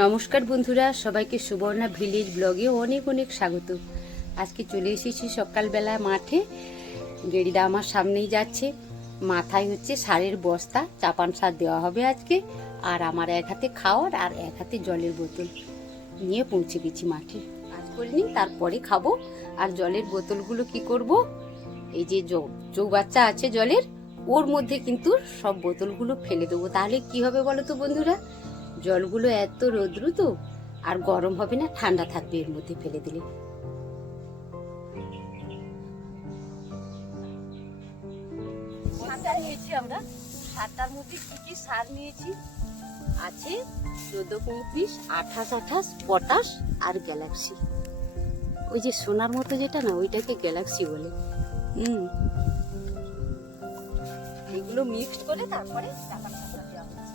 নমস্কার বন্ধুরা, সবাইকে সুবর্ণা ভিলেজ ব্লগে অনেক অনেক স্বাগত। আজকে চলে এসেছি সকালবেলা মাঠে। গেড়িদা আমার সামনেই যাচ্ছে, মাথায় হচ্ছে সারের বস্তা, চাপান সার দেওয়া হবে আজকে। আর আমার এক হাতে খাওয়ার আর এক হাতে জলের বোতল নিয়ে পৌঁছে গেছি মাঠে। কাজ করে নিই, তারপরে খাবো। আর জলের বোতলগুলো কি করব, এই যে চৌবাচ্চা আছে জলের, ওর মধ্যে কিন্তু সব বোতলগুলো ফেলে দেবো। তাহলে কি হবে বলো তো বন্ধুরা, জলগুলো এত রৌদ্র তো আর গরম হবে না, ঠান্ডা থাকবে এর মধ্যে ফেলে দিলে। সারটা নিয়েছি আমরা, সারটার মধ্যে কি কি সার নিয়েছি আছে 14-35, 28-28, পটাশ আর গ্যালাক্সি। ওই যে সোনার মতো যেটা না, ওইটাকে গ্যালাক্সি বলে। এগুলো মিক্সড করে তারপরে চাপান সারটা দেওয়া হচ্ছে।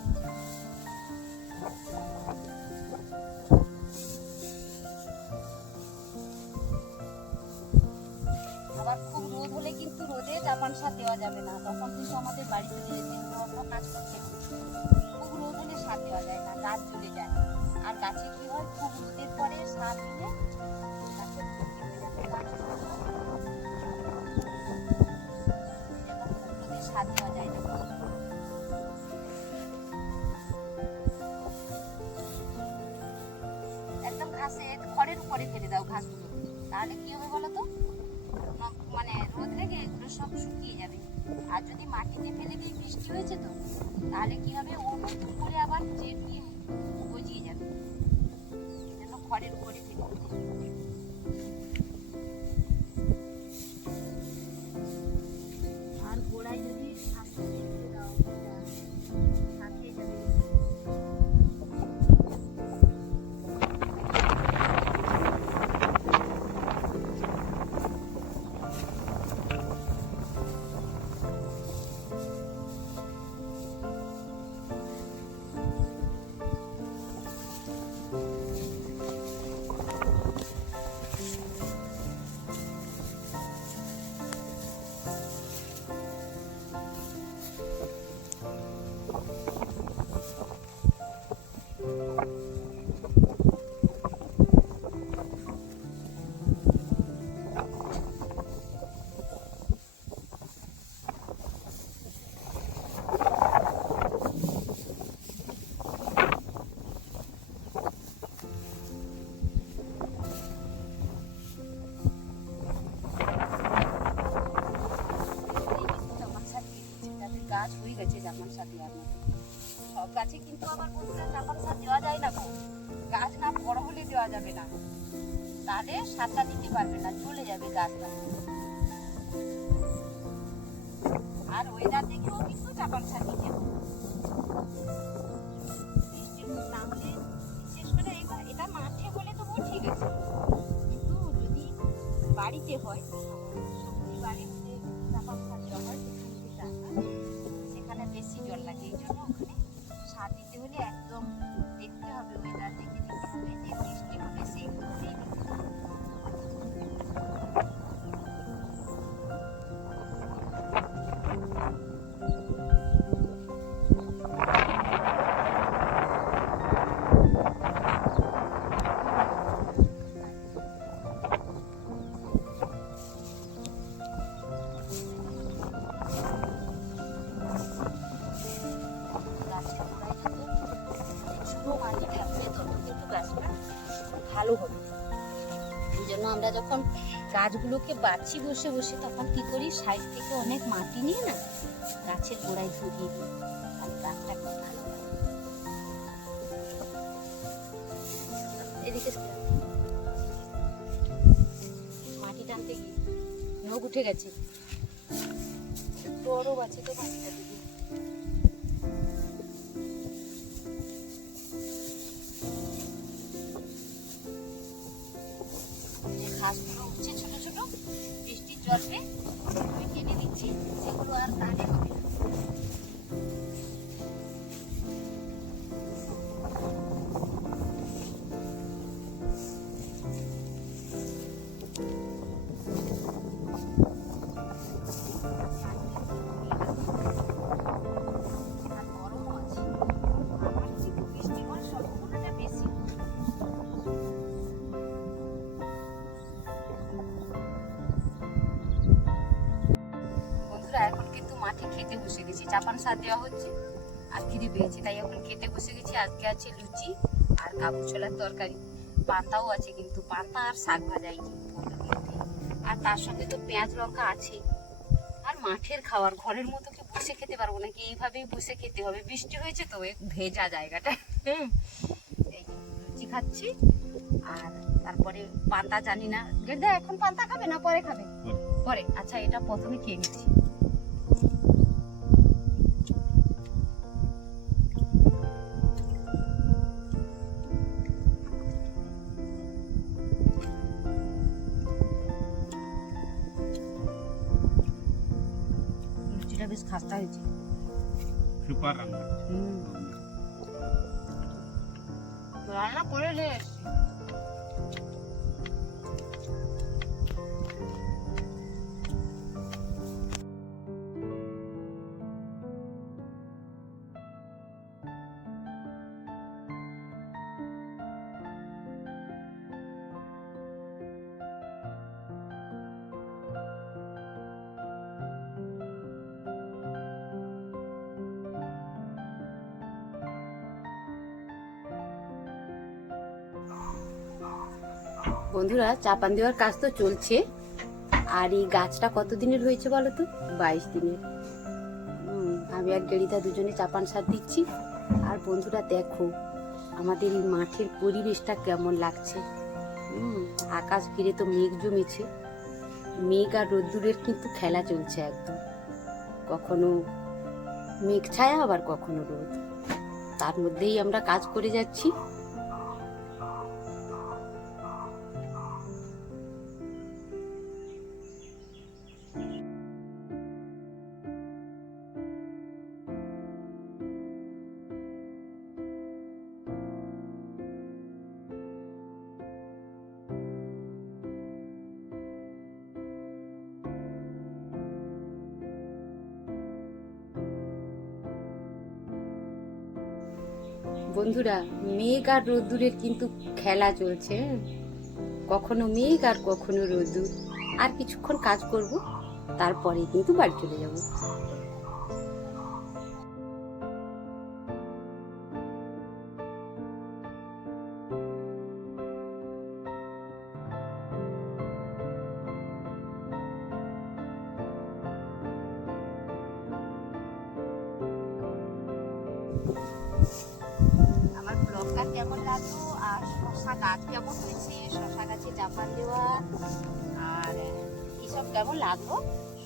আবার খুব রোদ হলে কিন্তু রোদে চাপান সার দেওয়া যাবে না, তখন কিন্তু আমাদের বাড়িতে যে অন্য কাজ করতে খুব রোদ হলে সার দেওয়া যায় না, গাছ জ্বলে যায়। আর গাছে কি হয়, খুব রোদের পরে সার দিলে সার দেওয়া যায় না। একদম ঘাসে খড়ের উপরে ফেলে দাও ঘাসগুলো, তাহলে কি হবে বলো তো, মানে রোদ লেগে এগুলো সব শুকিয়ে যাবে। আর যদি মাটিতে ফেলে দিয়ে বৃষ্টি হয়েছে তো, তাহলে কি হবে, ও নতুন করে আবার যে দিয়ে গজিয়ে যাবে। এই জন্য খড়ের উপরে ফেলে দিতে। আর গোড়ায় যদি আস্তে ফেলে দাও, থাকে যাবে। গাছ হয়ে গেছে চাপান সার দেওয়ার মতো। সব গাছে কিন্তু আবার বন্ধুরা চাপান সার দেওয়া যায় না, গাছ না বড় হলে দেওয়া যাবে না, তাহলে সারটা দিতে পারবে না, চলে যাবে গাছটা। আর ওয়েদার দেখেও কিন্তু চাপান সার দিতে হবে। বৃষ্টির না হলে, বিশেষ করে এটা মাঠে হলে তো ঠিক আছে, কিন্তু যদি বাড়িতে হয়, সবজি বাড়িতে চাপান সার দেওয়া হয়, সেখানে বেশি জল লাগে। এই জন্য ওখানে সার দিতে হলে একদম দেখতে হবে, ওয়েদার দেখে দিতে হবে যে বৃষ্টি হবে সেই মুহূর্তেই দিতে হবে। ভালো হবে। এই জন্য আমরা যখন গাছগুলোকে বাছি বসে বসে, তখন কি করি, সাইড থেকে অনেক মাটি নিয়ে না গাছের গোড়ায় ঝুঁকিয়ে দিই, আর গাছটা খুব ভালো হয়। এদিকে মাটি টানতে গিয়ে নখ উঠে গেছে, বড় গাছে তো মাটিটা দিবি। ঘাসগুলো উঠছে ছোট ছোট, বৃষ্টির জলকে আমি টেনে দিচ্ছি, সেগুলো আর কানে হবে না। বেশি খেতে বসে গেছি, চাপান শাক দেওয়া হচ্ছে আর খিদে পেয়েছে, তাই এখন খেতে বসে গেছি। আজকে আছে লুচি আর কাবু ছোলার তরকারি, পান্তাও আছে, কিন্তু পান্তা আর শাক ভাজাই, আর তার সঙ্গে তো পেঁয়াজ লঙ্কা আছে। আর মাঠের খাবার, ঘরের মতো কি বসে খেতে পারবো নাকি, এইভাবেই বসে খেতে হবে। বৃষ্টি হয়েছে তো, ভেজা জায়গাটা। এই লুচি খাচ্ছি, আর তারপরে পান্তা জানি না, গেদা এখন পান্তা খাবে না পরে খাবে? পরে। আচ্ছা, এটা প্রথমে খেয়ে নিচ্ছি। লুচিটা বেশ খাস্তা হয়েছে, সুপার রান্না। রান্না করে নিয়ে এসছি। বন্ধুরা, চাপান দেওয়ার কাজ তো চলছে, আর এই গাছটা কতদিনের হয়েছে বলো তো? 22 দিনের। আমি আর গেড়িদা দুজনে চাপান সার দিচ্ছি। আর বন্ধুরা দেখো আমাদের এই মাঠের পরিবেশটা কেমন লাগছে। আকাশ ঘিরে তো মেঘ জমেছে, মেঘ আর রোদ্দুরের কিন্তু খেলা চলছে একদম। কখনো মেঘ ছায়া, আবার কখনো রোদ, তার মধ্যেই আমরা কাজ করে যাচ্ছি। বন্ধুরা, মেঘ আর রোদ্দুরের কিন্তু খেলা চলছে, কখনো মেঘ আর কখনো রোদ্দুর। আর কিছুক্ষণ কাজ করব, তারপরে কিন্তু বাড়ি চলে যাব। আমার ব্লগটা কেমন লাগলো, আর শশা গাছ কেমন হয়েছে, শশা গাছে চাপান দেওয়া, আর এইসব কেমন লাগলো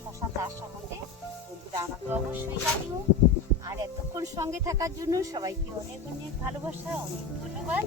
শশা চাষ সম্বন্ধে বন্ধুরা আমাকে অবশ্যই জানিও। আর এতক্ষণ সঙ্গে থাকার জন্য সবাইকে অনেক অনেক ভালোবাসা, অনেক ধন্যবাদ।